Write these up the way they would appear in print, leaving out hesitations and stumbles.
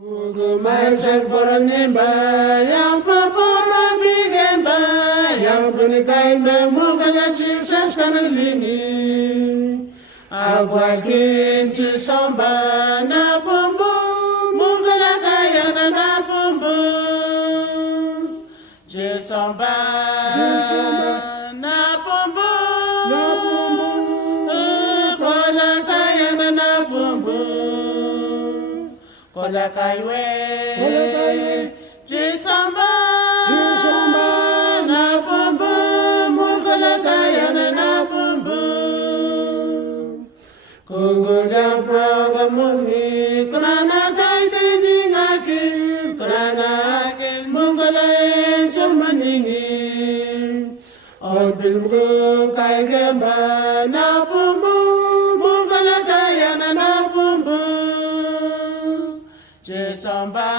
Masak porangimba, yang papora bigemba, yang punikai memukanya Jesus kanalingi. Agwalkin cisomba na pumbu, mukanya kaya na pumbu. Cisomba na pumbu, kola kaya na pumbu. Kola kaiwe, cisomba na pumbu, mukola kaya na pumbu. Kugoda pagamungi, kulana kai teningaki, kulana akin mukola enchormaningi. Olpil muko kai gemba na pumbu, mukola kaya na pumbu. Cisomba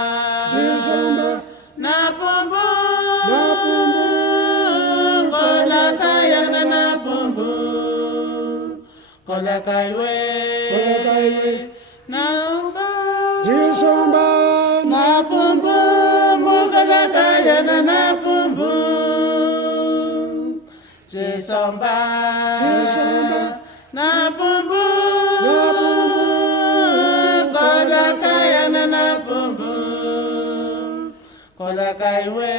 na pumbu, kola kaya na pumbu, kola kaiwe na pumbu, Cisomba na pumbu, kola kaya na pumbu, Cisomba na pumbu. Kola kaiwe,